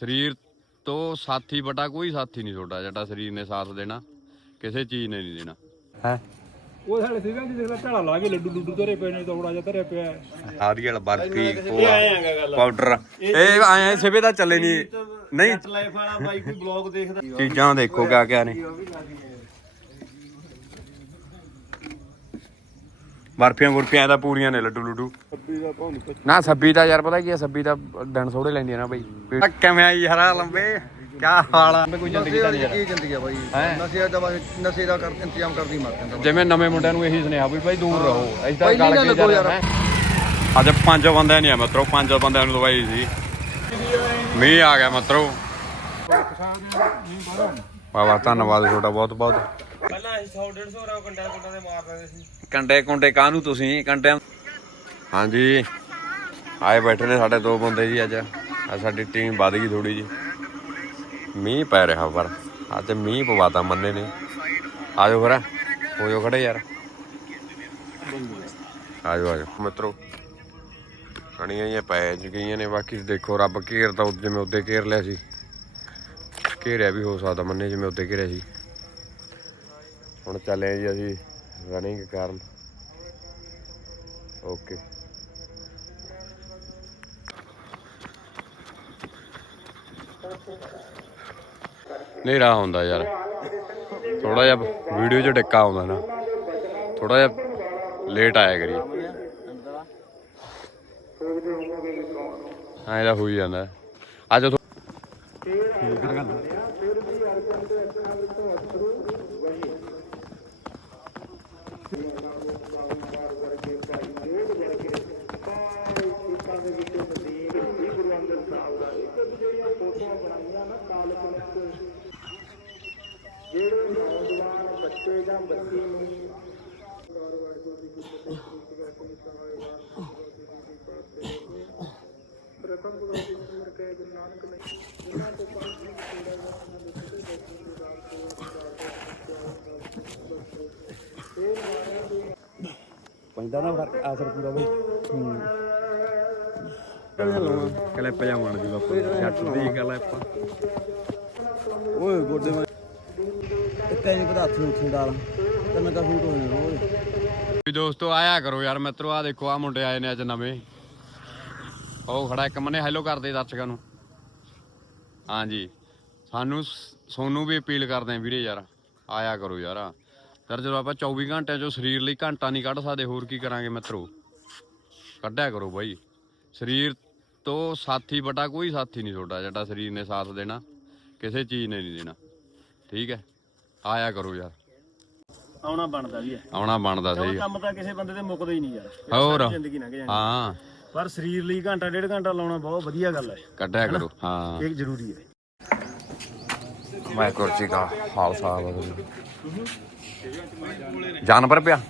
ਸਰੀਰ ਤੋਂ ਸਾਥੀ ਬਟਾ ਕੋਈ ਸਾਥੀ ਨਹੀਂ ਤੁਹਾਡਾ ਜਿਹੜਾ ਸਰੀਰ ਨੇ ਸਾਥ ਦੇਣਾ ਕਿਸੇ ਚੀਜ਼ ਨੇ ਨਹੀਂ ਦੇਣਾ। ਹੈ? ਉਹ ਸਾਡੇ ਸਿਰਾਂ ਦੀ ਦੇਖਦਾ ਢਾਲਾ ਲਾ ਕੇ ਲੱਡੂ ਡੁੱਡੂ ਧਰੇ ਪਏ ਨੇ ਤੌੜਾ ਜਿਹਾ ਧਰਿਆ ਪਿਆ ਹੈ। ਨਾਰੀਅਲ ਬਰਫੀ ਪਾਊਡਰ ਇਹ ਆਏ ਸਿਵੇ ਤਾਂ ਚੱਲੇ ਨਹੀਂ। ਨਹੀਂ। ਲਾਈਫ ਵਾਲਾ ਬਾਈ ਕੋਈ ਬਲੌਗ ਦੇਖਦਾ। ਚੀਜ਼ਾਂ ਦੇਖੋ ਕਿਆ ਕਿਆ ਨੇ ਬਰਫੀਆਂ ਗੁਰਫੀਆਂ ਤਾਂ ਪੂਰੀਆਂ ਨੇ ਲੱਡੂ ਲੁੱਡੂ। ਨਾ ਸੱਬੀ ਦਾ ਯਾਰ ਪਤਾ ਕੀ ਹੈ ਸੱਬੀ ਦਾ ਦਿਨ ਥੋੜੇ ਲੈਂਦੀ ਆ ਨਾ ਬਈ। ਕਿਵੇਂ ਆਈ ਹਰਾ ਲੰਬੇ? ਕਿਆ ਹਾਲ ਆ? ਕੋਈ ਜ਼ਿੰਦਗੀ ਦਾ ਨਹੀਂ ਯਾਰ। ਕੀ ਜ਼ਿੰਦਗੀ ਆ ਬਾਈ? ਹੈਂ? ਨਸ਼ੇ ਦਾ ਬਸ- ਨਸ਼ੇ ਦਾ ਕਰ ਇੰਤਜ਼ਾਮ ਕਰਦੀ ਮਰ ਜਾਂਦਾ ਜਿਵੇਂ ਨਵੇਂ ਮੁੰਡਿਆਂ ਨੂੰ ਇਹੀ ਸੁਨੇਹਾ ਵੀ ਭਾਈ ਦੂਰ ਰਹੋ। ਪਹਿਲੀ ਗੱਲ ਕੇ ਲੱਗੋ ਜਾ ਰਹੇ ਹਾਂ? ਅੱਜ ਪੰਜ ਬੰਦਿਆਂ ਨਹੀਂ ਆ ਮਤਰੋ ਪੰਜ ਬੰਦਿਆਂ ਨੂੰ ਦਵਾਈ ਸੀ। ਮੀਂਹ ਆ ਗਿਆ ਮਤਰੋ। ਬਾਬਾ ਧੰਨਵਾਦ ਤੁਹਾਡਾ ਬਹੁਤ ਬਹੁਤ ਪਹਿਲਾਂ ਅਸੀਂ 100 150 ਰਾਂ ਕੰਡਾ ਕੰਡਾ ਦੇ ਮਾਰ ਦਿੰਦੇ ਸੀ। ਕੰਡੇ ਕੁੰਡੇ ਕਾਹਨੂੰ ਤੁਸੀਂ? ਕੰਡੇ ਹਾਂਜੀ। ਆਏ ਬੈਠੇ ਨੇ ਸਾਡੇ ਦੋ ਬੰਦੇ ਜੀ ਅੱਜ। ਅੱਜ ਸਾਡੀ ਟੀਮ ਵੱਧ ਗਈ ਥੋੜੀ ਜੀ। ਮੀਂਹ ਪੈ ਰਿਹਾ ਪਰ, ਅੱਜ ਮੀਂਹ ਪਵਾਤਾ ਮੰਨੇ ਨੇ। ਆਜੋ ਫਿਰ, ਹੋਜੋ ਖੜੇ ਯਾਰ। ਆਜੋ ਆਜੋ। ਮਿੱਤਰੋ ਕਣੀਆਂ ਹੀ ਪੈ ਚੁੱਕੀਆਂ ਨੇ, ਬਾਕੀ ਦੇਖੋ ਰੱਬ ਘੇਰ ਤਾਂ ਜਿਵੇਂ ਉੱਤੇ ਘੇਰ ਲਿਆ ਸੀ। ਘੇਰਿਆ ਵੀ ਹੋ ਸਕਦਾ ਮੰਨੇ, ਜਿਵੇਂ ਉੱਤੇ ਘੇਰਿਆ ਸੀ। ਹੁਣ ਚੱਲੇ ਜੀ ਅਸੀਂ ਰਨਿੰਗ ਕਰਨ। ਓਕੇ ਨੇਰਾ ਹੁੰਦਾ ਯਾਰ। ਥੋੜਾ ਜਿਹਾ ਵੀਡੀਓ 'ਚ ਡਿੱਕਾ ਆਉਂਦਾ ਨਾ। ਥੋੜਾ ਜਿਹਾ ਲੇਟ ਆਇਆ ਕਰੀ ਹਾਂ ਇਹਦਾ ਹੋਈ ਜਾਂਦਾ। ਅੱਜ ਪੈਂਦਾ ਨਾ ਫ਼ਰਕ ਆਸਰ ਪੂਰਾ ਬਈ। ਕਲਿੱਪ ਜਾ ਬਣਦੀ ਬਾਪੂ ਜੱਟ ਦੀ ਕਲਿੱਪ ਓਏ ਗੋਡੇ ਮੈਂ ਇੱਕੇ ਨਹੀਂ ਪਤਾ ਹੱਥ ਨੂੰ ਉੱਥੇ ਡਾਲ। ਤੇ ਮੈਂ ਤਾਂ ਫੂਟ ਹੋ ਜਾਣਾ ਓਏ ਵੀ ਦੋਸਤੋ ਆਇਆ ਕਰੋ ਯਾਰ ਮਿੱਤਰੋ ਆ ਦੇਖੋ ਆ ਮੁੰਡੇ ਆਏ ਨੇ ਅੱਜ ਨਵੇਂ। ਉਹ ਖੜਾ ਇੱਕ ਮੰਨੇ ਹੈਲੋ ਕਰਦੇ ਦਰਸ਼ਕਾਂ ਨੂੰ। ਹਾਂਜੀ। ਸਾਨੂੰ ਸੋਨੂੰ ਵੀ ਅਪੀਲ ਕਰਦੇ ਆ ਵੀਰੇ ਯਾਰ ਆਇਆ ਕਰੋ ਯਾਰ। ਯਾਰ ਜਦੋਂ ਆਪਾਂ 24 ਘੰਟਿਆਂ ਚੋਂ ਸਰੀਰ ਲਈ ਘੰਟਾ ਨਹੀਂ ਕੱਢ ਸਕਦੇ ਹੋਰ ਕੀ ਕਰਾਂਗੇ ਮਿੱਤਰੋ ਕੱਢਿਆ ਕਰੋ ਬਾਈ। ਸਰੀਰ ਤੋਂ ਸਾਥੀ ਬਟਾ ਕੋਈ ਸਾਥੀ ਨਹੀਂ ਤੁਹਾਡਾ ਜਿਹੜਾ ਸਰੀਰ ਨੇ ਸਾਥ ਦੇਣਾ ਕਿਸੇ ਚੀਜ਼ ਨੇ ਨਹੀਂ ਦੇਣਾ। ਠੀਕ ਹੈ? ਆਇਆ ਕਰੋ ਯਾਰ। ਆਉਣਾ ਬਣਦਾ ਵੀ ਹੈ। ਆਉਣਾ ਬਣਦਾ ਸਹੀ ਕੰਮ ਤਾਂ ਕਿਸੇ ਬੰਦੇ ਦੇ ਮੁੱਕਦਾ ਹੀ ਨਹੀਂ ਯਾਰ। ਹੋਰ। ਜ਼ਿੰਦਗੀ ਲੰਘ ਜਾਂਦੀ ਹਾਂ। ਪਰ ਸਰੀਰ ਲਈ ਘੰਟਾ ਡੇਢ ਘੰਟਾ ਲਾਉਣਾ ਬਹੁਤ ਵਧੀਆ ਗੱਲ ਹੈ। ਕੱਢਿਆ ਕਰੋ ਹਾਂ। ਇਹ ਜ਼ਰੂਰੀ ਹੈ। ਮੈਂ ਕੁਰਸੀ ਦਾ ਖਾਲਸਾ ਵਾਹਿਗੁਰੂ ਜਾਨਵਰ ਪਿਆ?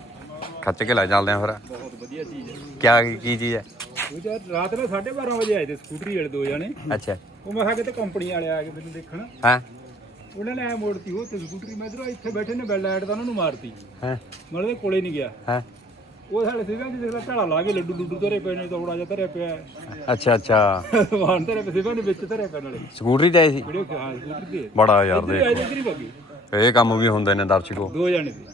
ਖੱਚ ਕੇ ਲੈ ਚੱਲਦੇ ਆ ਫਿਰ। ਬਹੁਤ ਵਧੀਆ ਚੀਜ਼ ਹੈ। ਕਿਆ ਕੀ ਚੀਜ਼ ਹੈ? ਉਹ ਜਦ ਰਾਤ ਨੂੰ 12:30 ਵਜੇ ਆਏ ਤੇ ਸਕੂਟਰੀ ਵਾਲੇ ਦੋ ਜਣੇ। ਅੱਛਾ। ਉਹ ਮੈਂ ਕਿਹਾ ਕਿਤੇ ਕੰਪਨੀ ਵਾਲੇ ਆ ਕੇ ਮੈਨੂੰ ਦੇਖਣ। ਹੈ? ਉਹਨਾਂ ਨੇ ਐ ਮੋੜਤੀ ਉਹ ਤੇ ਸਕੂਟਰੀ ਮੈਂ ਇਧਰੋਂ ਇੱਥੇ ਬੈਠੇ ਨੇ ਬੈਲ ਲਾਈਟ ਤਾਂ ਉਹਨਾਂ ਨੂੰ ਮਾਰਤੀ। ਹੈ? ਮੈਂ ਉਹਦੇ ਕੋਲੇ ਨਹੀਂ ਗਿਆ। ਹੈ? ਉਹ ਸਾਡੇ ਸਿਰਾਂ ਦੀ ਦੇਖਦਾ ਢਾਲਾ ਲਾ ਕੇ ਲੱਡੂ ਡੁੱਡੂ ਧਰੇ ਪਏ ਨੇ ਤੌੜਾ ਜਿਹਾ ਧਰਿਆ ਪਿਆ। ਅੱਛਾ ਅੱਛਾ। ਸਮਾਨ ਧਰੇ ਸਿਰਾਂ ਦੇ ਵਿੱਚ ਧਰੇ ਪਏ ਨਾਲੇ। ਸਕੂਟਰੀ ਤੇ ਆਈ ਸੀ? ਬੜਾ ਯਾਰ ਦੇ ਇਹ ਕੰਮ ਵੀ ਹੁੰਦੇ ਨੇ ਦਰਸ਼ਕੋ ਦੋ ਜਣੇ ਸੀ।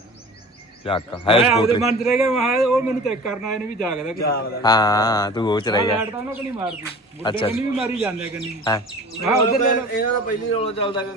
ਚੱਕ ਹੈ ਮੈਂ ਆਪਦੇ ਸਕੂਟਰੀ ਮਨ ਚ ਰਹਿ ਗਿਆ ਮੈਂ ਕਿਹਾ ਉਹ ਮੈਨੂੰ ਚੈੱਕ ਕਰਨ ਆਏ ਨੇ ਵੀ ਜਾਗਦਾ ਕਿ ਹਾਂ ਤੂੰ ਉਹ ਚ ਰਹਿ ਗਿਆ। ਤਾਂ ਉਹਨਾਂ ਕੋਲ ਨਹੀਂ ਮਾਰਦੀ। ਅੱਛਾ। ਕੰਨੀ ਵੀ ਮਾਰੀ ਜਾਂਦੇ ਕੰਨੀ। ਹੈ। ਹਾਂ ਉਧਰ ਲੈ ਲਓ। ਇਹਨਾਂ ਦਾ ਪਹਿਲੀ ਰੋਲਾ ਚੱਲਦਾ ਕਿ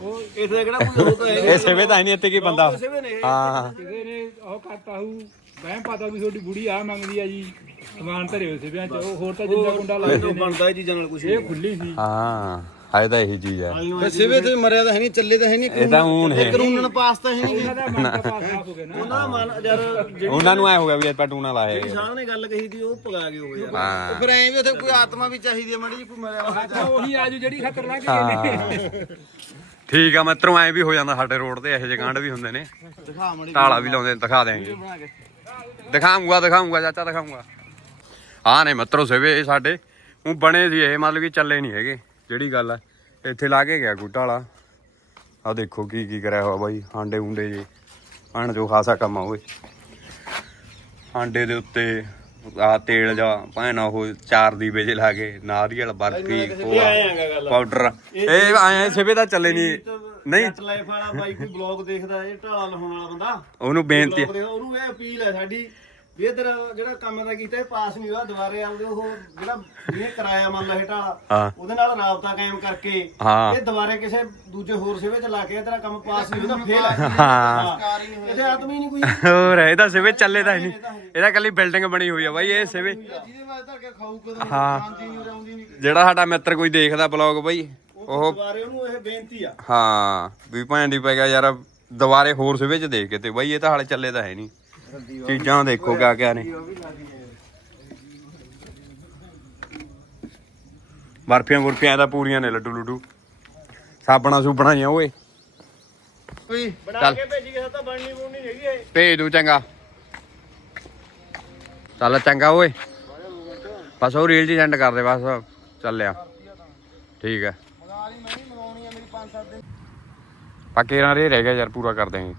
ਉਹ ਇੱਥੇ ਕਿਹੜਾ ਕੋਈ ਉਹ ਤਾਂ ਹੈ ਇਹ ਸੇਵੇ ਤਾਂ ਨਹੀਂ ਇੱਥੇ ਕੀ ਬੰਦਾ। ਸਿਵੇ ਨੇ ਹਾਂ। ਕਿਸੇ ਨੇ ਉਹ ਕਰਤਾ ਹੂ। ਮੈਂ ਪਤਾ ਵੀ ਤੁਹਾਡੀ ਬੁੜੀ ਆ ਮੰਗਦੀ ਆ ਜੀ। ਸਮਾਨ ਧਰੇ ਹੋਏ ਸੀ ਵਿਆਹ ਚ। ਉਹ ਹੋਰ ਤਾਂ ਜਿੰਦਾ ਕੁੰਡਾ ਲਾਉਂਦੇ ਨੇ। ਬਣਦਾ ਇਹ ਚੀਜ਼ਾਂ ਨਾਲ ਕੁਝ ਇਹ ਖੁੱਲੀ ਸੀ। ਹਾਂ। ਹੈ ਤਾਂ ਇਹੀ ਚੀਜ਼ ਹੈ ਸਿਵੇ ਤੇ ਮਰਿਆ ਤਾਂ ਹੈ ਨਹੀਂ ਚੱਲੇ ਤਾਂ ਹੈ ਨਹੀਂ ਇਹ ਤਾਂ ਹੁਣ ਹੈ ਕਾਨੂੰਨ ਪਾਸ ਤਾਂ ਹੈ ਨਹੀਂ। ਉਹਨਾਂ ਦਾ ਮਨ ਦਾ ਪਾਸ ਸਾਫ਼ ਹੋ ਗਿਆ ਨਾ। ਉਹਨਾਂ ਦਾ ਮਨ ਯਾਰ ਉਹਨਾਂ ਨੂੰ ਐ ਹੋ ਗਿਆ ਵੀ ਆਪਾਂ ਟੂਣਾ ਲਾਇਆ ਸਾਹ ਨੇ ਗੱਲ ਕਹੀ ਦੀ ਉਹ ਪਗਾ ਗਏ ਹੋ ਯਾਰ ਹਾਂ। ਫਿਰ ਐਂ ਵੀ ਉੱਥੇ ਕੋਈ ਆਤਮਾ ਵੀ ਚਾਹੀਦੀ ਹੈ ਮੜੀ ਜੀ ਕੋਈ ਮਰਿਆ ਹੋਇਆ ਤਾਂ। ਉਹੀ ਆਜੂ ਜਿਹੜੀ ਖਤਰਨਾਕ ਨੇ ਠੀਕ ਆ ਮਿੱਤਰੋ ਐ ਵੀ ਹੋ ਜਾਂਦਾ ਸਾਡੇ ਰੋਡ ਤੇ ਇਹੋ ਜਿਹੇ ਕਾਂਡ ਵੀ ਹੁੰਦੇ ਨੇ। ਦਿਖਾ ਮੜੀ ਤਾਲਾ ਵੀ ਲਾਉਂਦੇ ਨੇ ਦਿਖਾ ਦੇਾਂਗੇ ਦਿਖਾਉਂਗਾ ਦਿਖਾਉਂਗਾ ਚਾਚਾ ਦਿਖਾਉਂਗਾ ਆ ਨੇ ਮਿੱਤਰੋ ਸੇਵੇ ਇਹ ਸਾਡੇ। ਉਹ ਬਣੇ ਸੀ ਇਹ ਮਤਲਬ ਕਿ ਚੱਲੇ ਨਹੀਂ ਹੈਗੇ। ਜਿਹੜੀ ਗੱਲ ਆ? ਇੱਥੇ ਲਾ ਕੇ ਗਿਆ ਗੁੱਟਾ ਵਾਲਾ। ਆ ਦੇਖੋ ਕੀ ਕੀ ਕਰਿਆ ਹੋਇਆ ਬਾਈ ਹਾਂਡੇ ਹੁੰਡੇ ਜੀ। ਆਣ ਜੋ ਖਾਸਾ ਕੰਮ ਆ ਓਏ। ਹਾਂਡੇ ਦੇ ਉੱਤੇ ਆ ਤੇਲ ਜਾ ਭਾਣਾ ਉਹ ਚਾਰ ਦੀਵੇ ਜੇ ਲਾ ਕੇ ਨਾਰੀਅਲ ਬਰਫੀ ਖੋਆ ਪਾਊਡਰ। ਇਹ ਆਏ ਸਿਵੇ ਤਾਂ ਚੱਲੇ ਨਹੀਂ। ਨਹੀਂ ਲਾਈਫ ਵਾਲਾ ਬਾਈ ਕੋਈ ਬਲੌਗ ਦੇਖਦਾ ਇਹ ਢਾਲਾ ਲਹਾਉਣ ਵਾਲਾ ਬੰਦਾ। ਉਹਨੂੰ ਬੇਨਤੀ ਉਹਨੂੰ ਇਹ ਅਪੀਲ ਹੈ ਸਾਡੀ ਵੀ ਇਹ ਤੇਰਾ ਜਿਹੜਾ ਕੰਮ ਦਾ ਕੀਤਾ ਇਹ ਪਾਸ ਨਹੀਂ ਹੋਇਆ ਦੁਬਾਰੇ ਆਉਂਦੇ ਉਹ ਜਿਹੜਾ ਜਿਹਨੇ ਕਰਾਇਆ ਮੰਨ ਲਾ ਇਹ ਢਾਲਾ ਹਾਂ। ਉਹਦੇ ਨਾਲ ਰਾਬਤਾ ਕਾਇਮ ਕਰਕੇ ਹਾਂ। ਇਹ ਦੁਬਾਰੇ ਕਿਸੇ ਦੂਜੇ ਹੋਰ ਸਿਵੇ ਚ ਲਾ ਕੇ ਤੇਰਾ ਕੰਮ ਪਾਸ ਨਹੀਂ ਹੁੰਦਾ ਫੇਲ ਹਾਂ। ਇਹਦੇ ਆਦਮੀ ਨਹੀਂ ਕੋਈ। ਹੋਰ ਇਹਦਾ ਸਿਵੇ ਚੱਲੇ ਤਾਂ ਹੀ ਨਹੀਂ। ਇਹਦਾ ਕੱਲੀ ਬਿਲਡਿੰਗ ਬਣੀ ਹੋਈ ਆ ਬਾਈ ਇਹ ਸਿਵੇ। ਜਿਹਦੇ ਬਾਅਦ ਧਰ ਕੇ ਖਾਊ ਕਦੋਂ ਹਾਂ। ਸ਼ਾਂਤੀ ਨਹੀਂ ਰਹਿੰਦੀ ਨਹੀਂ। ਜਿਹੜਾ ਸਾਡਾ ਮਿੱਤਰ ਕੋਈ ਦੇਖਦਾ ਬਲੌਗ ਬਾਈ ਉਹ ਦੁਬਾਰੇ ਉਹਨੂੰ ਇਹ ਬੇਨਤੀ ਆ। ਹਾਂ ਵੀ ਭੈਣ ਦੀ ਪੈ ਗਿਆ ਯਾਰ ਦੁਬਾਰੇ ਹੋਰ ਸਿਵੇ ਚ ਦੇਖ ਕੇ ਤੇ ਬਾਈ ਇਹ ਤਾਂ ਹਾਲੇ ਚੱਲੇ ਤਾਂ ਹੈ ਨਹੀਂ। ਚੀਜ਼ਾਂ ਦੇਖੋ ਕਿਆ ਕਿਆ ਨੇ। ਬਰਫੀਆਂ ਬੁਰਫੀਆਂ ਤਾਂ ਪੂਰੀਆਂ ਨੇ ਲੱਡੂ ਲੁੱਡੂ। ਸਾਬਣਾ ਸੁਬਣਾ ਹੀ ਆ ਓਏ। ਬਣਾ। ਕੇ ਭੇਜੀ ਗਿਆ ਤਾਂ ਬਣਨੀ ਬੁਣਨੀ ਹੈਗੀ ਇਹ ਭੇਜ ਦੂ ਚੰਗਾ। ਚੱਲ ਚੰਗਾ ਓਏ। ਬਸ ਉਹ ਰੀਲ ਜੀ ਸੈਂਡ ਕਰ ਦੇ ਬਸ ਚੱਲਿਆ। ਠੀਕ ਹੈ। ਮਗਾ ਲਈ ਮੈਂ ਨਹੀਂ ਮਗਾਉਣੀ ਆ ਮੇਰੀ 5-7 ਦਿਨ। ਬਾਕੀ ਰੇ ਰਹਿ ਗਿਆ ਯਾਰ ਪੂਰਾ ਕਰ ਦੇਂਗੇ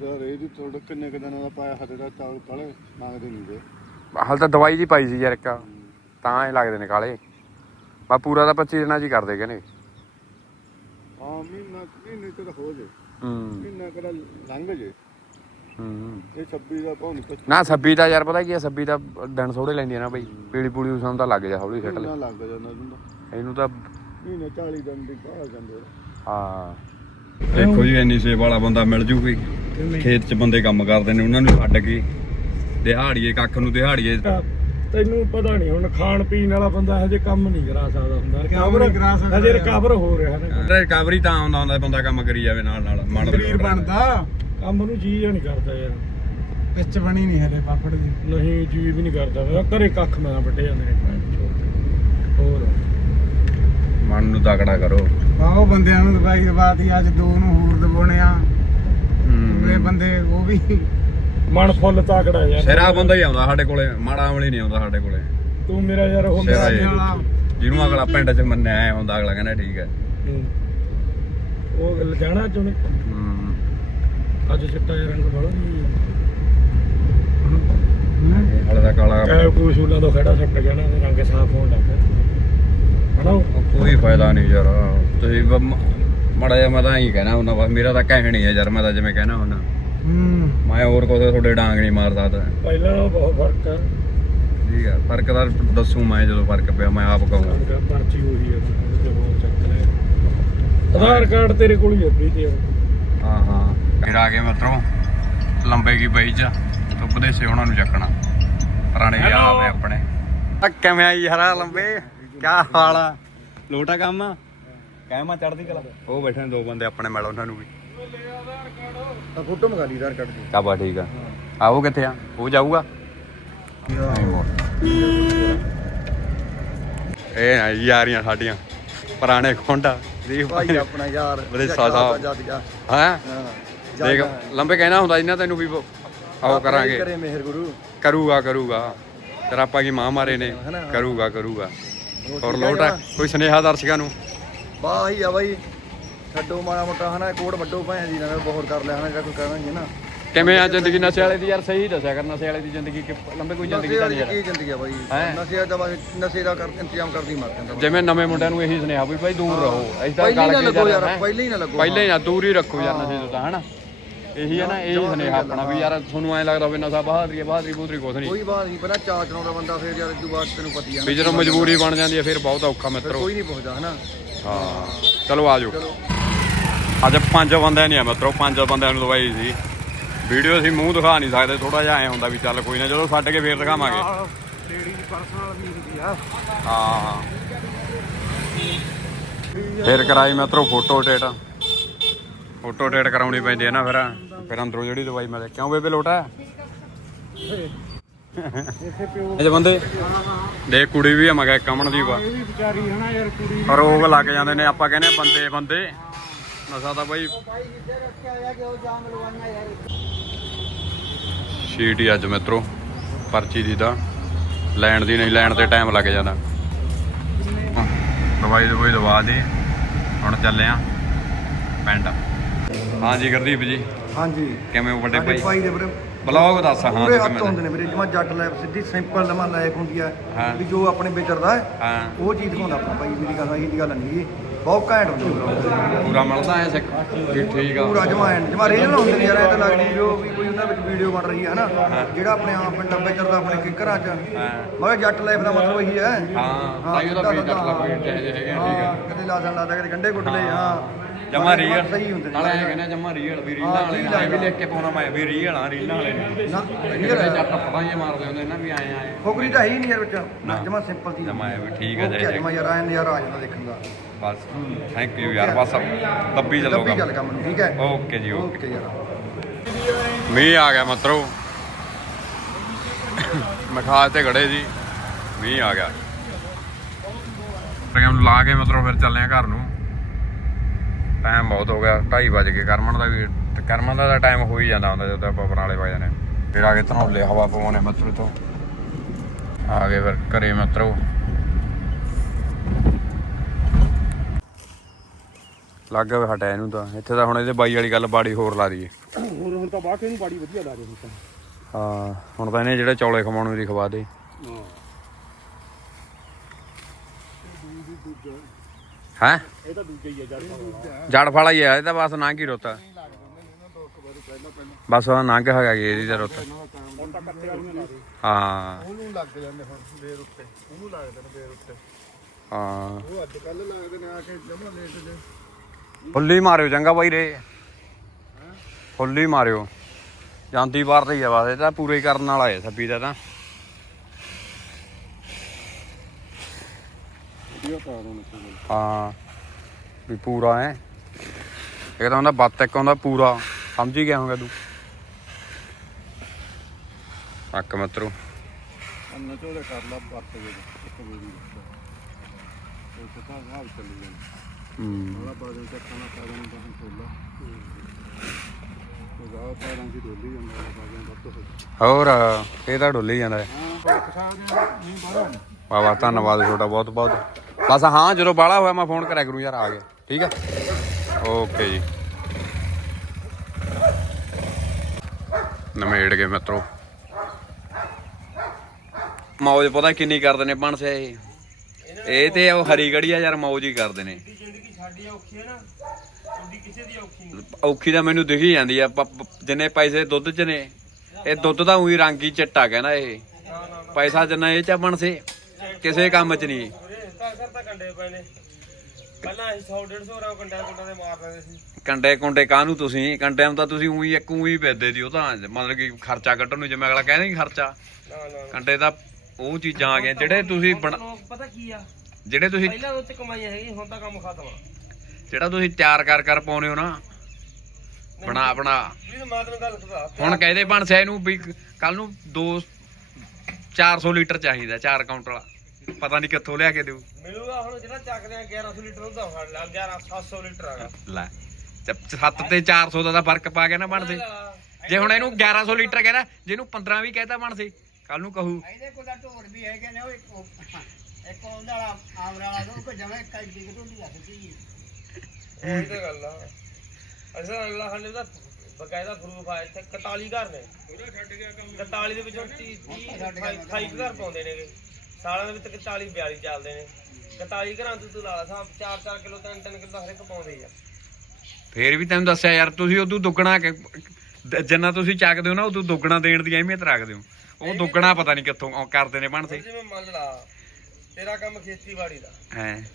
ਅਗਰ ਇਹ ਦੀ ਤੁਹਾਡੇ ਕਿੰਨੇ ਕੁ ਦਿਨਾਂ ਦਾ ਪਾਇਆ ਹੱਥ ਦਾ ਚਾਵਲ ਕਾਲੇ ਮੰਗਦੇ ਨਹੀਂ ਦੇ ਹਾਲ ਤਾਂ ਦਵਾਈ ਜੀ ਪਾਈ ਸੀ ਯਾਰ ਇੱਕ। ਤਾਂ ਹੀ ਲੱਗਦੇ ਨੇ ਕਾਲੇ। ਬਾ ਪੂਰਾ ਤਾਂ 25 ਦਿਨਾਂ ਚ ਹੀ ਕਰ ਦੇ ਕਹਿੰਦੇ ਹਾਂ ਮਹੀਨਾ ਮਹੀਨੇ ਤੇ ਹੋ ਜੇ। ਹੂੰ। ਮਹੀਨਾ ਕਿਹੜਾ ਲੰਘ ਜੇ। ਹੂੰ। ਇਹ 26 ਦਾ ਭਾਉ ਨਹੀਂ ਨਾ ਸੱਬੀ ਦਾ ਯਾਰ ਪਤਾ ਕੀ ਆ ਸੱਬੀ ਦਾ ਦਿਨ ਥੋੜੇ ਲੈਂਦੀ ਆ ਨਾ ਬਈ। ਪੀਲੀ ਪੂਲੀ ਉਸ ਤਾਂ ਲੱਗ ਜਾ ਹੌਲੀ ਛੱਟ ਲੈ ਲੱਗ ਜਾਂਦਾ ਇਹਨੂੰ ਤਾਂ। ਮਹੀਨੇ 40 ਦਿਨ ਦੀ ਭਾਲ ਜਾਂਦੇ ਹਾਂ। ਦੇਖੋ ਜੀ ਇੰਨੀ ਸੇਬ ਵਾਲਾ ਬੰਦਾ ਮਿਲ ਜੂਗੀ। ਖੇਤ 'ਚ ਬੰਦੇ ਕੰਮ ਕਰਦੇ ਨੇ ਉਹਨਾਂ ਨੂੰ ਛੱਡ ਕੇ। ਦਿਹਾੜੀਏ ਕੱਖ ਨੂੰ ਦਿਹਾੜੀਏ। ਤੈਨੂੰ ਪਤਾ ਨਹੀਂ ਹੁਣ ਖਾਣ ਪੀਣ ਵਾਲਾ ਬੰਦਾ ਹਜੇ ਕੰਮ ਨਹੀਂ ਕਰਾ ਸਕਦਾ ਹੁੰਦਾ। ਕੰਮ ਨਹੀਂ ਕਰਾ ਸਕਦਾ ਹਜੇ ਰਿਕਵਰ ਹੋ ਰਿਹਾ ਨਾ ਰਿਕਵਰੀ ਤਾਂ ਆਉਂਦਾ ਹੁੰਦਾ ਬੰਦਾ ਕੰਮ ਕਰੀ ਜਾਵੇ ਨਾਲ ਨਾਲ ਮਨ ਸਰੀਰ ਬਣਦਾ। ਕੰਮ ਨੂੰ ਜੀ ਨਹੀਂ ਕਰਦਾ ਯਾਰ। ਪਿੱਚ ਬਣੀ ਨਹੀਂ ਹਲੇ ਪਾਪੜ ਦੀ ਨਹੀਂ ਜੀ ਵੀ ਨਹੀਂ ਕਰਦਾ। ਮੇਰਾ ਘਰੇ ਕੱਖ ਮੈਂ ਵੱਡੇ ਜਾਂਦੇ ਨੇ। ਹੋਰ। ਮਨ ਨੂੰ ਤਕੜਾ ਕਰੋ। ਆਹੋ ਬੰਦਿਆਂ ਨੂੰ ਦਵਾਈ ਦਵਾਤੀ ਅੱਜ ਦੋ ਨੂੰ ਹੋਰ ਦਵਾਉਣਿਆ ਪੂਰੇ ਬੰਦੇ ਉਹ ਵੀ ਮਨ ਫੁੱਲ ਤਾਕੜਾ ਯਾਰ। ਸਿਰਾ ਬੰਦਾ ਹੀ ਆਉਂਦਾ ਸਾਡੇ ਕੋਲੇ ਮਾੜਾ ਅਮਲੀ ਨਹੀਂ ਆਉਂਦਾ ਸਾਡੇ ਕੋਲੇ। ਤੂੰ ਮੇਰਾ ਯਾਰ ਉਹ ਸਿਰਾ ਮੇਰਾ ਇਹ। ਜਿਹਨੂੰ ਅਗਲਾ ਪਿੰਡ 'ਚ ਮੰਨਿਆ ਆਇਆ ਹੁੰਦਾ ਅਗਲਾ ਕਹਿੰਦਾ ਠੀਕ ਹੈ। ਹੂੰ। ਉਹ ਗੱਲ ਜਾਣਾ ਚੁਣੇ ਹੂੰ। ਅੱਜ ਚਿੱਟਾ ਜਿਹਾ ਰੰਗ ਬੜਾ ਨਹੀਂ ਹਲੇ ਦਾ ਕਾਲਾ ਕੈ ਕੋਈ ਸ਼ੂਲਾਂ ਤੋਂ ਖੜਾ ਸੱਟ ਜਾਣਾ ਤੇ ਰੰਗ ਸਾਫ਼ ਹੋਣ ਲੱਗ ਪਿਆ। ਉਹ ਕੋਈ ਫਾਇਦਾ ਨਹੀਂ ਯਾਰ। ਤੁਸੀਂ ਮਾੜਾ ਜਿਹਾ ਮੈਂ ਤਾਂ ਹੀ ਕਹਿਣਾ ਹੁੰਦਾ ਬਸ ਮੇਰਾ ਤਾਂ ਕਹਿਣੀ ਹੈ ਯਾਰ ਮੈਂ ਤਾਂ ਜਿਵੇਂ ਕਹਿਣਾ ਹੁੰਦਾ। ਹੂੰ। ਮੈਂ ਹੋਰ ਕੁਛ ਤੁਹਾਡੇ ਡਾਂਗ ਨਹੀਂ ਮਾਰ ਸਕਦਾ ਪਹਿਲਾਂ ਨਾਲੋਂ ਬਹੁਤ ਫ਼ਰਕ ਆ। ਠੀਕ ਹੈ ਫ਼ਰਕ ਤਾਂ ਦੱਸੂ ਮੈਂ ਜਦੋਂ ਫ਼ਰਕ ਪਿਆ ਮੈਂ ਆਪ ਕਹੂੰਗਾ ਪਰਚੀ ਹੈ ਚੱਕ ਲੈ ਆਧਾਰ ਕਾਰਡ ਤੇਰੇ ਕੋਲ ਹੀ ਹੈ ਯਾਰ ਹਾਂ ਹਾਂ। ਫਿਰ ਆ ਗਏ ਮਿੱਤਰੋ ਲੰਬੇ ਕੀ ਬਈ ਚ ਧੁੱਪ ਦੇ ਸੇ ਉਹਨਾਂ ਨੂੰ ਚੱਕਣਾ। ਪੁਰਾਣੇ ਯਾਰ ਆਪਣੇ। ਆ ਕਿਵੇਂ ਆਈ ਹਰਾ ਲੰਬੇ? ਕੀ ਹਾਲ ਆ? ਲੋਟਾ ਕੰਮ ਆ? ਕਹਿਮਾ ਚੜਦੀ ਕਲਾ ਉਹ ਬੈਠੇ ਨੇ ਦੋ ਬੰਦੇ ਆਪਣੇ ਮਿਲ ਉਹਨਾਂ ਨੂੰ ਵੀ। ਤਾਂ ਫੋਟੋ ਮੰਗਾ ਲਈ ਆਧਾਰ ਕਾਰਡ ਦੀ। ਕਾਬਾ ਠੀਕ ਆ। ਆ ਉਹ ਕਿੱਥੇ ਆ? ਉਹ ਜਾਊਗਾ? ਇਹ ਆ ਯਾਰੀਆਂ ਸਾਡੀਆਂ। ਪੁਰਾਣੇ ਖੁੰਡਾ। ਦੀ ਭਾਈ ਆਪਣਾ ਯਾਰ। ਬੜੇ ਸਾਦਾ। ਜੱਜ ਗਿਆ। ਹਾਂ? ਦੇਖ ਲੰਬੇ ਕਹਿਣਾ ਹੁੰਦਾ ਇਹਨਾਂ ਤੈਨੂੰ ਵੀ ਆਓ ਕਰਾਂਗੇ। ਕਰੇ ਮਿਹਰ ਗੁਰੂ। ਕਰੂਗਾ ਕਰੂਗਾ। ਤੇਰਾ ਆਪਾਂ ਕੀ ਮਾਂ ਮਾਰੇ ਨੇ? ਕਰੂਗਾ ਕਰੂਗਾ। ਹੋਰ ਲੋਟ ਆ? ਕੋਈ ਸੁਨੇਹਾ ਦਰਸ਼ਕਾਂ ਨੂੰ ਵਾਹ ਹੀ ਆ ਬਾਈ ਛੱਡੋ ਮਾੜਾ ਮੋਟਾ ਹਨਾ ਕੋਡ ਵੱਡੋ ਭਾਂ ਜੀ ਨਾਲ ਬਹੁਤ ਕਰ ਲਿਆ ਹਨਾ ਜਾਂ ਕੋਈ ਕਰਾਂਗੇ ਨਾ ਕਿਵੇਂ ਆ ਜ਼ਿੰਦਗੀ ਨਸ਼ੇ ਵਾਲੇ ਦੀ ਯਾਰ ਸਹੀ ਦੱਸਿਆ ਕਰ ਨਸ਼ੇ ਵਾਲੇ ਦੀ ਜ਼ਿੰਦਗੀ ਕਿ ਲੰਬੇ ਕੋਈ ਜ਼ਿੰਦਗੀ ਤਾਂ ਨਹੀਂ ਕੀ ਯਾਰ ਜ਼ਿੰਦਗੀ ਆ ਬਾਈ? ਨਸ਼ੇ ਦਾ ਬਸ ਨਸ਼ੇ ਦਾ ਕਰ ਇੰਤਜ਼ਾਮ ਕਰਦੀ ਮਰ ਜਾਂਦਾ। ਜਿਵੇਂ ਨਵੇਂ ਮੁੰਡਿਆਂ ਨੂੰ ਇਹੀ ਸੁਨੇਹਾ ਵੀ ਭਾਈ ਦੂਰ ਰਹੋ ਐਸਾ ਗੱਲ ਕੀ ਯਾਰ? ਪਹਿਲਾਂ ਹੀ ਨਾ ਲੱਗੋ ਪਹਿਲਾਂ ਹਾਂ। ਨਾ ਦੂਰ ਹੀ ਰੱਖੋ ਯਾਰ ਨਸ਼ੇ ਤੋਂ ਤਾਂ ਹਨਾ ਇਹੀ ਹੈ ਨਾ ਇਹ ਸੁਨੇਹਾ ਆਪਣਾ ਵੀ ਯਾਰ ਤੁਹਾਨੂੰ ਐ ਲੱਗਦਾ ਵੀ ਨਸ਼ਾ ਬਹਾਦਰੀ ਹੈ ਬਹਾਦਰੀ ਬੂਦਰੀ ਕੁਛ ਨਹੀਂ। ਕੋਈ ਬਾਤ ਨਹੀਂ ਪਹਿਲਾਂ ਚਾਹ ਚਲਾਉਂਦਾ ਬੰਦਾ ਫਿਰ ਯਾਰ ਇਦੋਂ ਬਾਅਦ ਤੈਨੂੰ ਪਤੀ ਆ ਵੀ ਜਦੋਂ ਮਜਬੂਰੀ ਬਣ ਜਾਂਦੀ ਹੈ ਫਿਰ ਬਹੁਤ ਔਖਾ ਮਿੱਤਰੋ ਕੋਈ ਨਹੀਂ ਪੁੱਛਦਾ ਹਨਾ? ਹਾਂ ਚਲੋ ਆ ਜਾਓ। ਚਲੋ। ਅੱਜ ਪੰਜ ਬੰਦਿਆਂ ਨਹੀਂ ਆ ਮਿੱਤਰੋ ਪੰਜ ਬੰਦਿਆਂ ਨੂੰ ਦਵਾਈ ਸੀ। ਵੀਡੀਓ ਅਸੀਂ ਮੂੰਹ ਦਿਖਾ ਨਹੀਂ ਸਕਦੇ ਥੋੜਾ ਜਿਹਾ ਐ ਹੁੰਦਾ ਵੀ ਚੱਲ ਕੋਈ ਨਾ ਜਦੋਂ ਛੱਡ ਕੇ ਫੇਰ ਦਿਖਾਵਾਂਗੇ। ਲੇਡੀ ਦੀ ਪਰਸਨਲ ਵੀ ਹੁੰਦੀ ਆ। ਹਾਂ ਫੇਰ ਕਰਾਈ ਮਿੱਤਰੋ ਫੋਟੋ ਟੇਟ ਫੋਟੋ ਡੇਟ ਕਰਾਉਣੀ ਪੈਂਦੀ ਹੈ ਨਾ ਫਿਰ। ਫਿਰ ਅੰਦਰੋਂ ਜਿਹੜੀ ਦਵਾਈ ਮਿਲੇ। ਕਿਉਂ ਬੇਬੇ ਲੋਟਾ ਇਹ ਬੰਦੇ ਦੇਖ ਕੁੜੀ ਵੀ ਆ ਮਗਾ ਕਮਣ ਦੀ ਵਾ ਇਹ ਵੀ। ਵਿਚਾਰੀ ਹਨਾ ਯਾਰ ਕੁੜੀ ਰੋਗ ਲੱਗ ਜਾਂਦੇ ਨੇ, ਆਪਾਂ ਕਹਿੰਦੇ ਬੰਦੇ ਬੰਦੇ। ਨਸ਼ਾ ਤਾਂ ਬਾਈ ਸ਼ੀਟ ਹੀ ਅੱਜ ਮਿੱਤਰੋ, ਪਰਚੀ ਦੀ ਤਾਂ। ਲੈਣ ਦੀ ਨਹੀਂ, ਲੈਣ ਤੇ ਟਾਈਮ ਲੱਗ ਜਾਂਦਾ। ਦਵਾਈ ਦਵਾਈ ਦਵਾ ਦੇ। ਹੁਣ ਚੱਲੇ ਆ। ਪਿੰਡ। ਹਾਂਜੀ ਗੁਰਦੀਪ ਜੀ। ਹਾਂਜੀ। ਕਿਵੇਂ ਹੋ ਵੱਡੇ ਸਾਡੇ ਭਾਈ? ਭਾਈ ਦੇ ਵੀਰੇ ਬਲੌਗ ਦੱਸ ਹਾਂ ਪੂਰੇ ਹੱਥ ਹੁੰਦੇ ਨੇ ਵੀਰੇ ਜਮਾ ਜੱਟ ਲੈਬ ਸਿੱਧੀ ਸਿੰਪਲ ਜਮਾ ਲਾਈਫ ਹੁੰਦੀ ਹੈ ਹਾਂ। ਵੀ ਜੋ ਆਪਣੇ ਵਿਚਰਦਾ ਹੈ ਹਾਂ। ਉਹ ਚੀਜ਼ ਦਿਖਾਉਂਦਾ ਆਪਣਾ ਭਾਈ ਮੇਰੀ ਗੱਲ ਇਹ ਦੀ ਗੱਲ ਨਹੀਂ ਜੀ ਬਹੁਤ ਘੈਂਟ ਹੁੰਦੀ vlog। ਪੂਰਾ ਮਿਲਦਾ ਐ ਸਿੱਖ? ਵੀ ਠੀਕ ਆ। ਪੂਰਾ ਜਮਾ ਐਂਡ ਜਮਾ ਰੀਜਨਲ ਹੁੰਦੇ ਨੇ ਯਾਰ ਇਹ ਤਾਂ ਲੱਗਦੀ ਵੀ ਉਹ ਵੀ ਕੋਈ ਉਹਨਾਂ ਵਿੱਚ ਵੀਡੀਓ ਬਣ ਰਹੀ ਹੈ ਹਨਾ? ਜਿਹੜਾ ਆਪਣੇ ਆਪ ਪਿੰਡਾਂ ਵਿਚਰਦਾ ਆਪਣੇ ਕੀ ਘਰਾਂ 'ਚ। ਹਾਂ। ਮਗਰ ਜੱਟ ਲਾਈਫ ਦਾ ਮਤਲਬ ਇਹੀ ਹੈ। ਹਾਂ ਤਾਂ ਹੀ ਉਹਦਾ ਪੇਜ ਚੱਟ ਲਾ ਪੇਜ ਜਿਹੇ ਜਿਹੇ ਹੈਗੇ ਆ, ਠੀਕ ਹਾਂ, ਆ ਕਦੇ ਲਾਸਣ ਲਾਦਾ ਕਦੇ ਗੰਡੇ ਕੁੱਟ ਲਏ ਹਾਂ। ਜਮਾ ਰੀਅਲ ਸਹੀ ਹੁੰਦੇ ਨੇ ਨਾਲੇ ਐ ਕਹਿੰਦੇ ਜਮਾ ਰੀਅਲ ਵੀ ਰੀਲਾਂ ਵਾਲੇ ਨੇ ਐਂ ਵੀ ਲਿਖ ਕੇ ਪਾਉਣਾ ਮੈਂ ਵੀ ਰੀਅਲ ਆ ਰੀਲਾਂ ਵਾਲੇ ਨੇ ਨਾ ਰੀਅਲ ਜੱਟ ਫੜਾਂ ਜੇ ਮਾਰਦੇ ਹੁੰਦੇ ਨਾ ਵੀ ਆਏ ਆਏ ਫੋਕਰੀ ਤਾਂ ਹੈ ਹੀ ਨਹੀਂ ਯਾਰ ਵਿੱਚ। ਜਮਾ ਸਿੰਪਲ ਚੀਜ਼ ਜਮਾਂ ਐਂ ਵੀ ਠੀਕ ਹੈ ਜਮਾ ਯਾਰ ਆਇਆ ਨਜ਼ਾਰਾ ਆ ਜਾਂਦਾ ਦੇਖਣ ਦਾ। ਬਸ ਥੈਂਕ ਯੂ ਯਾਰ ਬਸ ਦੱਬੀ ਚੱਲੋ ਕੰਮ। ਨੂੰ ਠੀਕ ਹੈ? ਓਕੇ ਜੀ ਓਕੇ। ਯਾਰ। ਮੀਂਹ ਆ ਗਿਆ ਮਤਰੋ। ਮਖਾਜ ਤੇ ਖੜੇ ਜੀ ਮੀਂਹ ਆ ਗਿਆ। ਟਾਈਮ ਲਾ ਕੇ ਮਤਰੋ ਫਿਰ ਚੱਲੇ ਆ ਘਰ ਨੂੰ। ਟਾਈਮ ਬਹੁਤ ਹੋ ਗਿਆ 2:30 ਵਜ ਗਏ। ਕਰਮਨ ਦਾ ਵੀ ਤੇ ਕਰਮਨ ਦਾ ਟਾਈਮ ਹੋ ਹੀ ਜਾਂਦਾ ਹੁੰਦਾ ਜਦੋਂ ਆਪਾਂ ਬਰਨਾਲੇ ਵਜ ਜਾਂਦੇ ਹਾਂ। ਫਿਰ ਆ ਕੇ ਧਨੌਲੇ ਹਵਾ ਪਵਾਉਣੇ ਮਤਰੋ ਤੋਂ। ਆ ਗਏ ਫਿਰ ਘਰੇ ਮਤਰੋ ਲੱਗ ਗਿਆ ਹਟਿਆ ਇਹਨੂੰ ਤਾਂ। ਇੱਥੇ ਤਾਂ ਹੁਣ ਇਹਦੇ ਬਾਈ ਵਾਲੀ ਗੱਲ ਬਾੜੀ ਹੋਰ ਲਾ ਦਈਏ। ਹੁਣ ਤਾਂ ਬਾਕੀ ਨੂੰ ਬਾੜੀ ਵਧੀਆ ਲਾ ਹੁਣ ਤਾਂ। ਹਾਂ ਹੁਣ ਤਾਂ ਇਹਨੇ ਜਿਹੜੇ ਚੌਲੇ ਖਵਾਉਣ ਨੂੰ ਖਵਾ ਦੇ। ਹੈ। ਇਹ ਤਾਂ ਦੂਜਾ ਹੀ ਆ ਜੜ ਜੜ ਫਾਲਾ ਹੀ ਆ ਇਹ ਤਾਂ ਬਸ ਨਾ ਕੀ ਰੋਤਾ ਬਸ ਉਹ ਨੰਗ ਹੈਗਾ ਜੀ ਇਹਦੀ ਤਾਂ ਰੁੱਤ। ਹੁਣ ਤਾਂ ਕੱਤੇ ਵਾਲੀਆਂ ਲਾ ਦੇ ਹਾਂ। ਉਹਨੂੰ ਲੱਗ ਜਾਂਦੇ ਹੁਣ ਬੇਰ ਉੱਤੇ। ਉਹਨੂੰ ਲੱਗਦੇ ਨੇ ਬੇਰ ਉੱਤੇ। ਹਾਂ। ਉਹ ਅੱਜ ਕੱਲ ਲੱਗਦੇ ਨੇ ਆ ਕੇ ਜਮਾ ਲੇਟ ਜੇ। ਫੁੱਲੀ ਮਾਰਿਓ ਚੰਗਾ ਬਾਈ ਰੇ। ਫੁੱਲੀ ਮਾਰਿਓ। ਜਾਂਦੀ ਵਾਰ ਤੇ ਹੀ ਆ ਬਸ ਇਹ ਤਾਂ ਪੂਰੇ ਕਰਨ ਵਾਲਾ ਹੈ ਸੱਬੀ ਦਾ ਤਾਂ। ਹਾਂ। ਵੀ ਪੂਰਾ ਹੈ ਇੱਕ ਤਾਂ ਹੁੰਦਾ ਬੱਤ ਇੱਕ ਹੁੰਦਾ ਪੂਰਾ। ਸਮਝ ਹੀ ਗਿਆ ਹੋਗਾ ਤੂੰ। ਅੱਕ ਮਤਰੂ। ਅੰਨ ਚੋਲੇ ਕਰ ਲਾ ਵਰਤ ਦੇ ਇੱਕ ਮੇਰੀ ਉਹ ਤਾਂ ਹਾਲ ਚੱਲੀ ਜਾਂਦਾ। ਹੂੰ। ਬੜਾ ਬਾਦਲ ਚੱਕਣਾ ਪੈਰਾਂ ਨੂੰ ਤਾਂ ਤੋਲਾ ਉਹ ਗਾ ਪੈਰਾਂ ਦੀ ਡੋਲੀ ਜਾਂਦਾ ਬਾਗਾਂ ਵੱਧ ਹੋ ਹੋਰ ਇਹ ਤਾਂ ਡੁੱਲ ਜਾਂਦਾ ਹੈ। ਹਾਂ ਪੱਕ ਸਕਦੇ ਨਹੀਂ ਬਾਹਰੋਂ ਵਾਹ ਧੰਨਵਾਦ ਤੁਹਾਡਾ ਬਹੁਤ ਬਹੁਤ ਬਸ ਹਾਂ ਜਦੋਂ ਬਾਹਲਾ ਹੋਇਆ ਮੈਂ ਫੋਨ ਕਰਿਆ ਕਰੂੰ ਯਾਰ ਆ ਗਿਆ। ਠੀਕ ਹੈ ਓਕੇ ਜੀ। ਨਮੇੜ ਗਏ ਮਿੱਤਰੋ। ਮੌਜ ਪਤਾ ਕਿੰਨੀ ਕਰਦੇ ਨੇ ਬਣਸੇ ਇਹ। ਇਹ ਤੇ ਉਹ ਹਰੀ ਗੜੀ ਆ ਯਾਰ ਮੌਜ ਹੀ ਕਰਦੇ ਨੇ। ਜ਼ਿੰਦਗੀ ਸਾਡੀ ਔਖੀ ਹੈ ਨਾ ਉਹਦੀ ਕਿਸੇ ਦੀ ਔਖੀ ਨਹੀਂ। ਔਖੀ ਤਾਂ ਮੈਨੂੰ ਦਿਖੀ ਜਾਂਦੀ ਆ ਪ- ਪ- ਜਿੰਨੇ ਪੈਸੇ ਦੁੱਧ 'ਚ ਨੇ ਇਹ ਦੁੱਧ ਦਾ ਉਹੀ ਰੰਗ ਚਿੱਟਾ ਕਹਿੰਦਾ ਇਹ। ਪੈਸਾ ਜਿੰਨਾ ਇਹ ਚ ਬਣਸੇ ਕਿਸੇ ਕੰਮ 'ਚ ਨਹੀਂ। ਤਾਂ ਕੰਡੇ ਪਏ ਨੇ। ਪਹਿਲਾਂ ਅਸੀਂ 100 150 ਰਾਂ ਕੰਡਾ ਕੁੰਡਾ ਦੇ ਮਾਰ ਦਿੰਦੇ ਸੀ। ਕੰਡੇ ਕੁੰਡੇ ਕਾਹਨੂੰ ਤੁਸੀਂ? ਕੰਡਿਆਂ ਨੂੰ ਤਾਂ ਤੁਸੀਂ ਉਹੀ ਇੱਕ ਉਹੀ ਵੇਚਦੇ ਦੀ ਉਹ ਤਾਂ ਮਤਲਬ ਕਿ ਖਰਚਾ ਕੱਢਣ ਨੂੰ ਜਿਵੇਂ ਅਗਲਾ ਕਹਿੰਦਾ ਨਹੀਂ ਖਰਚਾ। ਨਾ ਨਾ ਕੰਡੇ ਤਾਂ ਉਹ ਚੀਜ਼ਾਂ ਆ ਗਈਆਂ ਜਿਹੜੇ ਤੁਸੀਂ ਬਣਾ- ਲੋਕ ਪਤਾ ਕੀ ਆ? ਜਿਹੜੇ ਤੁਸੀਂ ਪਹਿਲਾਂ ਉਹ ਚ ਕਮਾਈਆਂ ਹੈਗੀ ਹੁਣ ਤਾਂ ਕੰਮ ਖਤਮ ਆ। ਜਿਹੜਾ ਤੁਸੀਂ ਤਿਆਰ ਕਰ ਕਰ ਪਾਉਨੇ ਹੋ ਨਾ ਬਣਾ ਬਣਾ। ਵੀ ਮੈਂ ਤੈਨੂੰ ਗੱਲ ਸੁਣਾ ਹੁਣ ਕਹਿੰਦੇ ਬਣ ਸਿਆ ਇਹਨੂੰ ਵੀ ਕੱਲ ਨੂੰ 2 400 ਲੀਟਰ ਚਾਹੀਦਾ 4 ਕਾਊਂਟਰ ਵਾਲਾ ਪਤਾ ਨਹੀਂ ਕਿੱਥੋਂ ਲਿਆ ਕੇ ਦੇਊ ਮਿਲੂਗਾ ਹੁਣ ਜਿਹੜਾ ਚੱਕਦੇ ਆ 1100 ਲੀਟਰ ਉਹਦਾ ਫੜ ਲਿਆ 11 700 ਲੀਟਰ ਆਗਾ ਲੈ 7 ਤੇ 400 ਦਾ ਤਾਂ ਫ਼ਰਕ ਪਾ ਗਿਆ ਨਾ ਬਣਦੇ। ਜੇ ਹੁਣ ਇਹਨੂੰ 1100 ਲੀਟਰ ਕਹਿੰਦਾ ਜਿਹਨੂੰ 15 ਵੀ ਕਹਿਤਾ ਬਣਦੇ ਕੱਲ ਨੂੰ ਕਹੂ। ਇਹਦੇ ਕੋਲ ਤਾਂ ਢੋਰ ਵੀ ਹੈਗੇ ਨੇ ਉਹ ਇੱਕ ਉਹ- ਇੱਕ ਉਹਦਾ ਆਵਰਾ ਵਾਲਾ ਉਹ ਕੋ ਜਮੇ ਕੱਢ ਦੀ ਢੋਲੀ ਲੱਗਦੀ ਉਹੀ ਤਾਂ ਗੱਲ ਆ। ਅਸਾਂ ਅਗਲਾ ਹਾਲੇ ਦਾ ਬਕਾਇਦਾ ਪ੍ਰੂਫ ਆ ਇੱਥੇ 41 ਘਰ ਨੇ। 41 ਦੇ ਵਿੱਚੋਂ 30 28 ਘਰ ਪਾਉਂਦੇ ਨੇਗੇ। ਸਾਲਾਂ ਦੇ ਵਿੱਚ 41 42 ਚੱਲਦੇ ਨੇ। 41 ਘਰਾਂ ਤੋਂ ਤੂੰ ਲਾ ਲਾ ਸਾਹਿਬ 4-4 ਕਿਲੋ 3-3 ਕਿਲੋ ਹਰ ਇੱਕ ਪਾਉਂਦੇ ਆ। ਫੇਰ ਵੀ ਤੈਨੂੰ ਦੱਸਿਆ ਯਾਰ ਤੁਸੀਂ ਉਦੋਂ ਦੁੱਗਣਾ ਕਿ- ਜਿੰਨਾ ਤੁਸੀਂ ਚੱਕਦੇ ਹੋ ਨਾ ਉਦੋਂ ਦੁੱਗਣਾ ਦੇਣ ਦੀ ਅਹਿਮੀਅਤ ਰੱਖਦੇ ਹੋ। ਉਹ ਦੁੱਗਣਾ ਪਤਾ ਨਹੀਂ ਕਿੱਥੋਂ ਉਹ ਕਰਦੇ ਨੇ ਬਣਦੇ। ਜਿਵੇਂ ਮੰਨ ਲਾ ਤੇਰਾ ਕੰਮ ਖੇਤੀਬਾੜੀ ਦਾ। ਹੈ।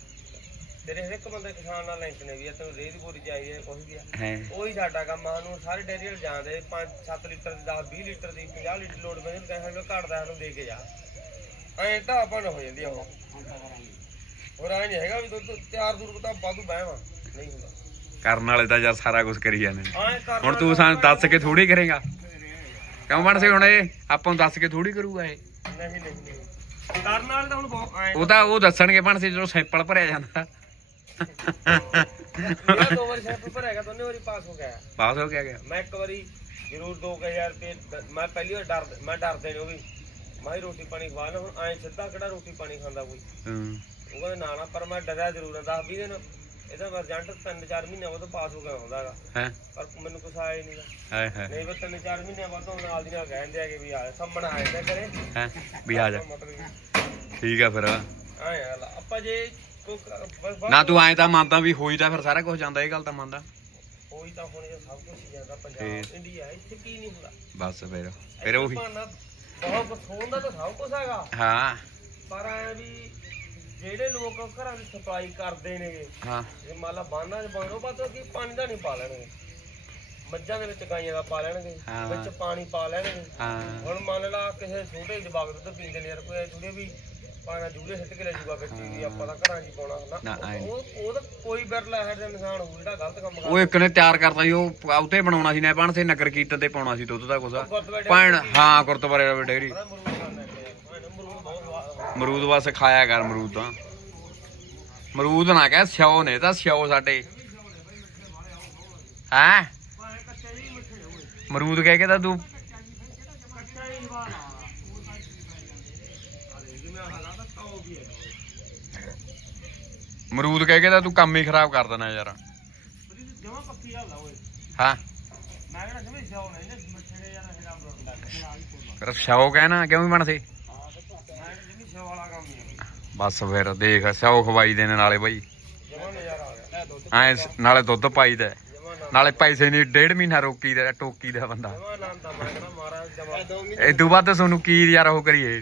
ਤੇਰੇ ਹਰ ਇੱਕ ਬੰਦੇ ਕਿਸਾਨ ਨਾਲ ਲਿੰਕ ਨੇ ਵੀ ਆ ਤੈਨੂੰ ਰੇਹ ਦੀ ਬੋਰੀ ਚਾਹੀਦੀ ਹੈ ਕੁਛ ਵੀ ਆ। ਹੈ। ਉਹੀ ਸਾਡਾ ਕੰਮ ਆ ਨੂੰ ਸਾਰੇ ਡੇਰੀ ਵਾਲੇ ਜਾਂਦੇ 5-7 ਲੀਟਰ ਦੀ 10 20 ਲੀਟਰ ਦੀ 50 ਲੀਟਰ ਲੋਡ ਪੈਂਦੀ ਕਹਿੰਦੇ ਸਾਨੂੰ ਘਟਦਾ ਸਾਨੂੰ ਦੇ ਕੇ ਜਾ। ਐਂ ਨੂੰ ਹੋ ਜਾਂਦੀ ਆ ਉਹ। ਹੋਰ ਐਂ ਨਹੀਂ ਹੈਗਾ ਵੀ ਦੁੱਧ ਤਿਆਰ ਦੂਰ ਤਾਂ ਵਾਧੂ ਬਹਿਵਾ ਨਹੀਂ ਹੁੰਦਾ। ਕਰਨ ਵਾਲੇ ਤਾਂ ਯਾਰ ਸਾਰਾ ਕੁਝ ਕਰੀ ਜਾਂਦੇ ਨੇ। ਐਂ ਕਰ ਹੁਣ ਤੂੰ ਸਾਨੂੰ ਦੱਸ ਕੇ ਥੋੜੀ ਕਰੇਗਾ। ਕਿਉਂ ਬਣ ਸੇ ਹੁਣ ਇਹ? ਆਪਾਂ ਨੂੰ ਦੱਸ ਕੇ ਥੋੜੀ ਕਰੂਗਾ ਇਹ। ਨਹੀਂ ਨਹੀਂ ਨਹੀਂ। ਕਰਨ ਵਾਲੇ ਤਾਂ ਹੁਣ ਬਹੁਤ ਐਂ। ਉਹ ਤਾਂ ਉਹ ਦੱਸਣਗੇ ਬਣ ਸੇ ਜਦੋਂ ਸੈਂਪਲ ਭਰਿਆ ਜਾਂਦਾ। ਮੇਰਾ ਦੋ ਵਾਰੀ ਸੈਂਪਲ ਭਰਿਆਗਾ ਦੋਨੇ ਵਾਰੀ ਪਾਸ ਹੋ ਗਿਆ। ਪਾਸ ਹੋ ਗਿਆ ਗਿਆ। ਮੈਂ ਇੱਕ ਵਾਰੀ ਜ਼ਰੂਰ 2000 ਰੁਪਏ ਦ- ਮੈਂ ਪਹਿਲੀ ਵਾਰ ਡਰ ਮੈਂ ਡਰਦੇ ਨੇ ਉਹ ਵੀ। ਮਾਈ ਰੋਟੀ ਪਾਣੀ ਖਵਾ ਲੈ ਹੁਣ ਐਂ ਸਿੱਧਾ ਕਿਹੜਾ ਰੋਟੀ ਪਾਣੀ ਖਾਂਦਾ ਕੋਈ? ਹੂੰ। ਉਹ ਕਹਿੰਦੇ ਨਾ ਨਾ ਪਰ ਮੈਂ ਡਰਿਆ ਜ਼ਰੂਰ ਆ 10 20 ਦਿਨ ਇਹਦਾ ਰਿਜ਼ਲਟ ਤਿੰਨ ਚਾਰ ਮਹੀਨਿਆਂ ਬਾਅਦ ਪਾਸ ਹੋ ਗਿਆ ਹੁੰਦਾ ਹੈਗਾ। ਹੈ। ਪਰ ਮੈਨੂੰ ਕੁਛ ਆਇਆ ਨਹੀਂ ਹਾਏ ਹਾਏ ਨਹੀਂ ਬਸ ਤਿੰਨ ਚਾਰ ਮਹੀਨਿਆਂ ਬਾਅਦ ਉਹ ਨਾਲ ਦੀ ਨਾਲ ਕਹਿੰਦੇ ਆ ਕਿ ਵੀ ਆ ਸੰਮਣ ਆ ਜਾਂਦਾ ਕਰੇ ਹੈ ਵੀ ਆ ਜਾ। ਠੀਕ ਆ ਫਿਰ। ਆਏ ਆਪਾਂ ਜੇ ਬਸ ਨਾ ਤੂੰ ਐਂ ਤਾਂ ਮੰਨਦਾ ਵੀ ਹੋਈ ਤਾਂ ਫਿਰ ਸਾਰਾ ਕੁਝ ਜਾਂਦਾ ਇਹ ਗੱਲ ਤਾਂ ਮੰਨਦਾ। ਹੋਈ ਤਾਂ ਹੁਣ ਇਹ ਸਭ ਕੁਝ ਜਾਂਦਾ। ਪੰਜਾਬ ਇੰਡੀਆ ਇੱਥੇ ਕੀ ਨਹੀਂ ਹੁੰਦਾ। ਬਸ ਫਿਰ ਫਿਰ ਇੱਥੇ ਉਹੀ ਬਹੁਤ ਕੁਛ ਹੋਣ ਦਾ ਤਾਂ ਸਭ ਕੁਝ ਹੈਗਾ। ਹਾਂ। ਪਰ ਐ ਵੀ ਜਿਹੜੇ ਲੋਕ ਘਰਾਂ ਦੀ ਸਪਲਾਈ ਕਰਦੇ ਨੇਗੇ ਹਾਂ। ਜੇ ਮੰਨ ਲਾ ਬਾਨਾਂ 'ਚ ਬਾਣੋ ਪਤਾ ਕਿ ਪਾਣੀ ਦਾ ਨਹੀਂ ਪਾ ਲੈਣਗੇ। ਮੱਝਾਂ ਦੇ ਵਿੱਚ ਗਾਈਆਂ ਦਾ ਪਾ ਲੈਣਗੇ ਹਾਂ। ਵਿੱਚ ਪਾਣੀ ਪਾ ਲੈਣਗੇ। ਹਾਂ। ਹੁਣ ਮੰਨ ਲਾ ਕਿਸੇ ਛੋਟੇ ਜਵਾਕ ਦੁੱਧ ਪੀਂਦੇ ਨੇ ਯਾਰ ਕੋਈ ਥੋੜੇ ਵੀ ਪਾਣਾ ਜੂਰੇ ਸਿੱਟ ਕੇ ਲੈ ਜੂਗਾ ਫਿਰ ਵੀ ਆਪਾਂ ਤਾਂ ਘਰਾਂ 'ਚ ਹੀ ਪਾਉਣਾ ਨਾ, ਹੁੰਦਾ ਆਏਂ ਨੀ। ਉਹ ਉਹ ਤਾਂ ਕੋਈ ਬਿਰਲਾ ਹੈ ਜਿਹੜਾ ਇਨਸਾਨ ਹੋਊ ਜਿਹੜਾ ਗਲਤ ਕੰਮ ਕਰਦਾ ਉਹ ਇੱਕ ਨੇ ਤਿਆਰ ਕਰਤਾ ਸੀ ਉਹ ਉਤੇ ਬਣਾਉਣਾ ਸੀ ਨੈਪਾਣ ਤੇ ਨਗਰ ਕੀਰਤਨ ਤੇ ਪਾਉਣਾ ਸੀ ਦੁੱਧ ਦਾ ਗੁਰਦੁਆਰੇ ਭੈਣ ਹਾਂ ਗੁਰਦੁਆਰੇ ਵਾਲੀ ਡੇਰੀ ਮਰੂਦ ਖਾਂਦਾ ਹੈ ਭੈਣ ਮਰੂਦ ਬਹੁਤ ਸਵਾਦ ਮਰੂਦ ਬਸ ਖਾਇਆ ਕਰ ਮਰੂਦ ਤਾਂ। ਮਰੂਦ ਨਾ ਕਹਿ ਸਿਓ ਨੇ ਤਾਂ ਸਿਓ ਸਾਡੇ। ਹੈ? ਮਰੂਦ ਕਹਿ ਕੇ ਤਾਂ ਤੂੰ ਮਰੂਦ ਕਹਿ ਕੇ ਤਾਂ ਤੂੰ ਕੰਮ ਹੀ ਖਰਾਬ ਕਰ ਦੇਣਾ ਯਾਰ। ਜਮਾ ਪੱਕੀ ਗੱਲ ਆ ਓਏ ਹਾਂ ਮੈਂ ਕਹਿੰਦਾ ਸਮਝ ਜਾਓ ਨਾ ਇਹਨੇ ਮੱਛੜੇ ਯਾਰ ਇਹਦਾ ਫਿਰ ਸਿਓ ਕਹਿਣਾ ਕਿਉਂ ਵੀ ਬਣਦੇ? ਜਮੀ ਨਹੀਂ ਬਸ ਫਿਰ ਦੇਖ ਸਿਓ ਖਵਾਈ ਦੇ ਨੇ ਨਾਲੇ ਬਾਈ। ਜਮਾ ਐ ਨਾਲੇ ਦੁੱਧ ਪਾਈਦਾ ਜਮਾ ਨਾ ਨਾਲੇ ਪੈਸੇ ਨਹੀਂ ਡੇਢ ਮਹੀਨਾ ਰੋਕੀ ਦਾ ਟੋਕੀ ਦਾ ਬੰਦਾ। ਜਮਾ ਜਮਾ। ਇਦੋਂ ਬਾਅਦ ਤਾਂ ਤੁਹਾਨੂੰ ਕੀ ਯਾਰ ਉਹ ਕਰੀਏ?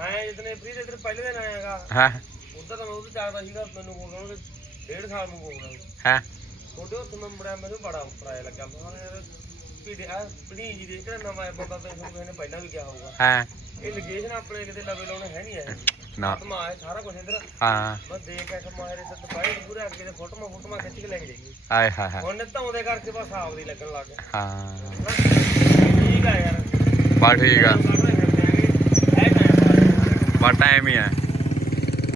ਮੈਂ ਇਤਨੇ ਫਰੀ ਦੇ ਪਹਿਲੇ ਦਿਨ ਆਇਆਗਾ ਹੈ। ਉਧਰ ਤਾਂ ਮੈਂ ਉਹ ਚਾਹਦਾ ਸੀਗਾ ਮੈਨੂੰ ਕੋਲ ਉਹਨੇ ਡੇਢ ਸਾਲ ਨੂੰ ਕੋਲ ਹੈ। ਛੋਟੇ ਉੱਥੇ ਮੈਂ ਮੁੜਿਆ ਮੈਨੂੰ ਬੜਾ ਪਰਾਇਆ ਲੱਗਾ। ਮੈਂ ਕਿਹਾ ਯਾਰ ਪੀੜੀ ਆ ਪੜੀ ਜੀ ਦੇ ਕਿਹੜਾ ਨਵਾਂ ਹੈ ਬੰਦਾ ਤਾਂ ਤੁਹਾਨੂੰ ਇਹਨੇ ਪਹਿਲਾਂ ਵੀ ਕਿਹਾ ਹੋਊਗਾ। ਹੈ। ਇਹ ਲੋਕੇਸ਼ਨ ਆਪਣੇ ਕਿਤੇ ਲਵੇ ਲਾਉਣੇ ਹੈ ਨਹੀਂ ਹੈ। ਨਾ। ਖਤਮ ਆਏ ਸਾਰਾ ਕੁਝ ਇਧਰ। ਹਾਂ। ਮੈਂ ਦੇਖ ਕੇ ਮਾਰੇ ਤੇ ਦੁਪਹਿਰ ਪੂਰੇ ਅੱਗੇ ਦੇ ਫੋਟੋਆਂ ਫੋਟੋਆਂ ਖਿੱਚ ਕੇ ਲੈ ਕੇ ਜਾਈਏ। ਆਏ ਹਾਏ ਹਾਏ। ਹੁਣ ਧਾਉਂਦੇ ਕਰਕੇ ਬਸ ਆਪਦੀ ਲੱਗਣ ਲੱਗ ਗਿਆ ਹਾਂ। ਠੀਕ ਆ ਯਾਰ। ਬਾ ਠੀਕ ਆ। ਆਪਣੇ ਫਿਰਦੇ ਆ